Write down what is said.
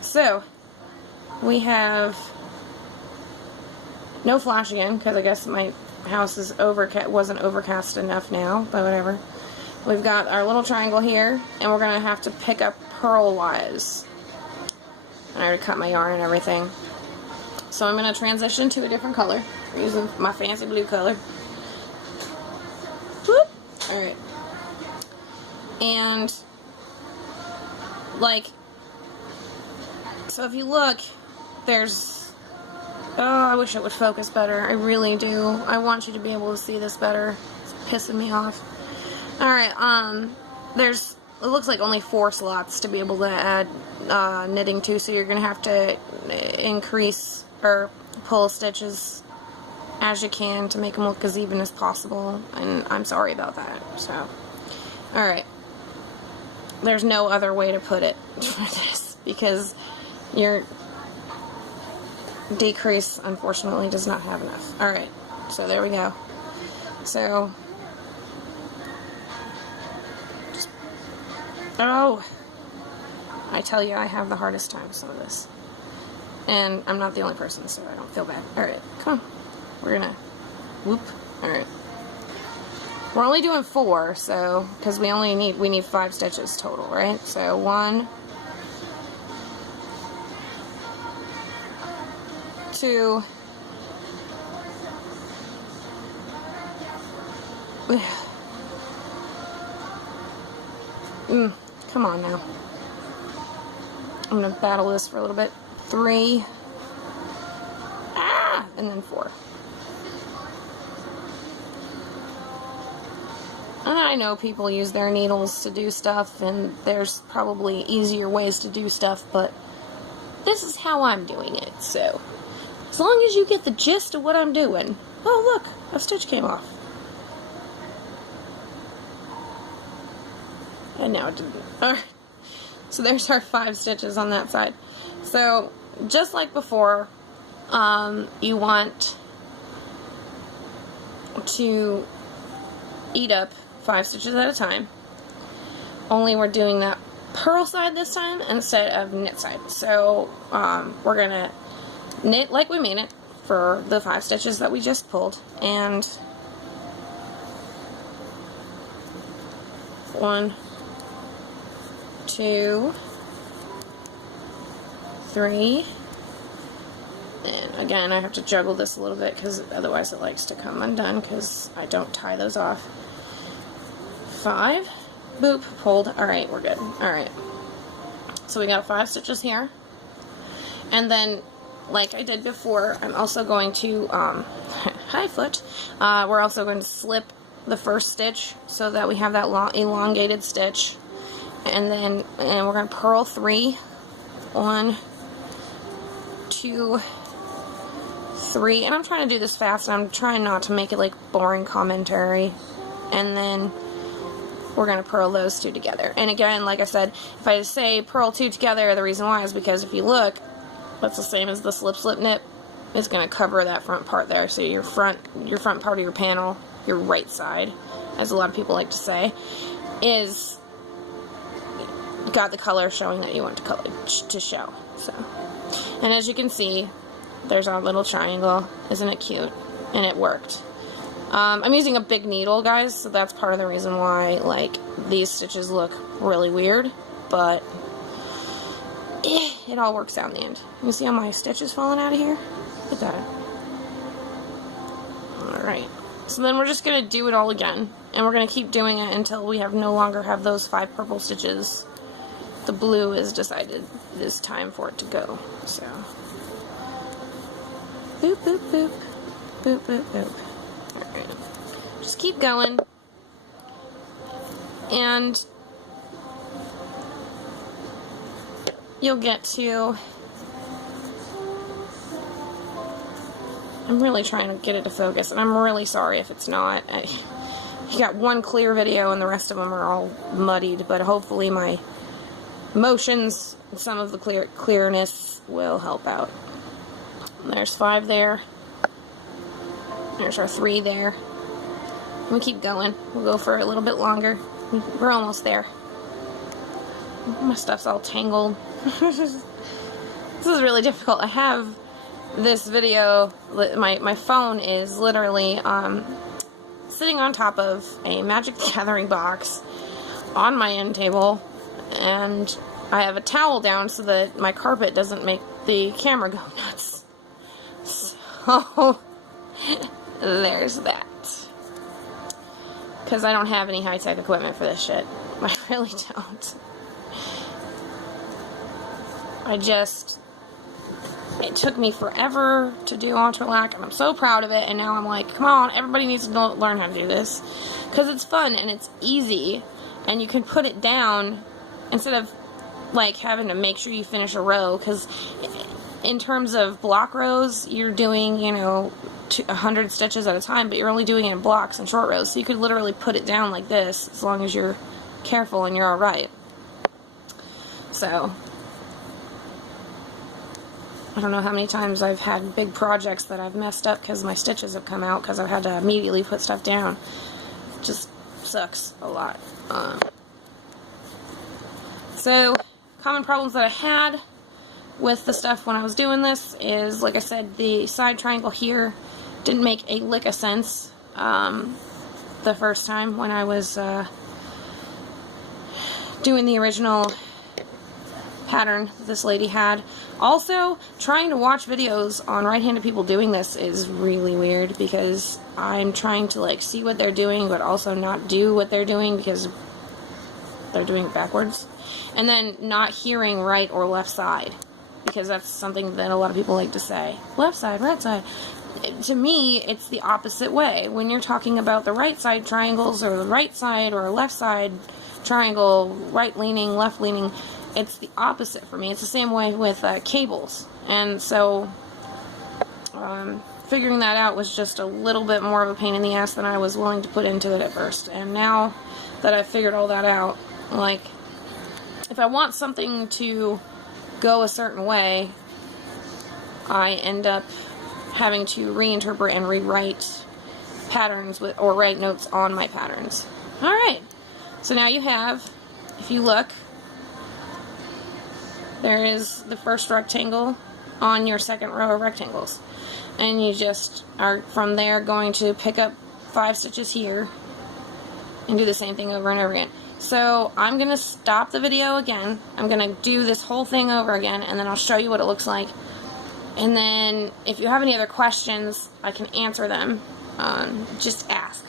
So, we have no flash again, because I guess my house is wasn't overcast enough now, but whatever. We've got our little triangle here, and we're going to have to pick up purl-wise. I already cut my yarn and everything. So I'm going to transition to a different color, using my fancy blue color. Whoop! Alright. And, like, so if you look, there's, oh, I wish it would focus better. I really do. I want you to be able to see this better. It's pissing me off. Alright, there's, it looks like only 4 slots to be able to add knitting to, so you're going to have to increase or pull stitches as you can to make them look as even as possible, and I'm sorry about that. So, alright. There's no other way to put it for this, because your decrease, unfortunately, does not have enough. Alright, so there we go. So, oh, I tell you, I have the hardest time with some of this. And I'm not the only person, so I don't feel bad. Alright, come on. We're gonna, whoop. Alright. We're only doing 4, so, because we need 5 stitches total, right? So, 1, 2, come on now. I'm gonna battle this for a little bit. 3, and then 4. And I know people use their needles to do stuff, and there's probably easier ways to do stuff, but this is how I'm doing it, so as long as you get the gist of what I'm doing. Oh, look, a stitch came off. And now it didn't. Alright, so there's our 5 stitches on that side. So, just like before, you want to eat up 5 stitches at a time. Only we're doing that purl side this time instead of knit side. So, we're gonna knit like we made it for the 5 stitches that we just pulled, and 1, 2, 3, and again I have to juggle this a little bit because otherwise it likes to come undone because I don't tie those off. 5, boop, pulled. Alright, we're good. Alright, so we got 5 stitches here, and then like I did before, I'm also going to hi foot, we're also going to slip the first stitch so that we have that long elongated stitch, and then we're going to purl 3. 1, 2, 3, and I'm trying to do this fast, and I'm trying not to make it like boring commentary, and then we're going to purl those 2 together. And again, like I said, if I say purl 2 together, the reason why is because if you look, that's the same as the slip knit. It's going to cover that front part there, so your front part of your panel, your right side, as a lot of people like to say, is got the color showing that you want to show. So, and as you can see, there's our little triangle. Isn't it cute? And it worked. I'm using a big needle, guys, so that's part of the reason why, like, these stitches look really weird, but it all works out in the end. You see how my stitch is falling out of here? Look at that. Alright. So then we're just going to do it all again, and we're going to keep doing it until we no longer have those 5 purple stitches. The blue is decided it is time for it to go. So, boop, boop, boop, boop, boop, boop. Alright. Just keep going, and you'll get to, I'm really trying to get it to focus, and I'm really sorry if it's not. You got one clear video and the rest of them are all muddied, but hopefully my motions and some of the clearness will help out. And there's 5 there. There's our 3 there. We keep going. We'll go for a little bit longer. We're almost there. My stuff's all tangled. This is really difficult. I have this video, my phone is literally sitting on top of a Magic the Gathering box on my end table, and I have a towel down so that my carpet doesn't make the camera go nuts. So, there's that. Because I don't have any high-tech equipment for this shit. I really don't. It took me forever to do entrelac, and I'm so proud of it, and now I'm like, come on, everybody needs to learn how to do this. Because it's fun, and it's easy, and you can put it down instead of, like, having to make sure you finish a row, because in terms of block rows, you're doing, you know, 100 stitches at a time, but you're only doing it in blocks and short rows, so you could literally put it down like this, as long as you're careful and you're alright. So, I don't know how many times I've had big projects that I've messed up because my stitches have come out because I've had to immediately put stuff down. It just sucks a lot. So, common problems that I had with the stuff when I was doing this is, like I said, the side triangle here didn't make a lick of sense the first time when I was doing the original pattern this lady had. Also, trying to watch videos on right-handed people doing this is really weird because I'm trying to, like, see what they're doing but also not do what they're doing because they're doing it backwards. And then not hearing right or left side, because that's something that a lot of people like to say. Left side, right side. To me, it's the opposite way. When you're talking about the right side triangles or the right side or left side triangle, right leaning, left leaning, it's the opposite for me. It's the same way with cables. And so, figuring that out was just a little bit more of a pain in the ass than I was willing to put into it at first. And now that I've figured all that out, like, if I want something to go a certain way, I end up having to reinterpret and rewrite patterns or write notes on my patterns. Alright, so now you have, if you look, there is the first rectangle on your second row of rectangles. And you just are from there going to pick up 5 stitches here and do the same thing over and over again. So I'm going to stop the video again. I'm going to do this whole thing over again, and then I'll show you what it looks like. And then if you have any other questions, I can answer them. Just ask.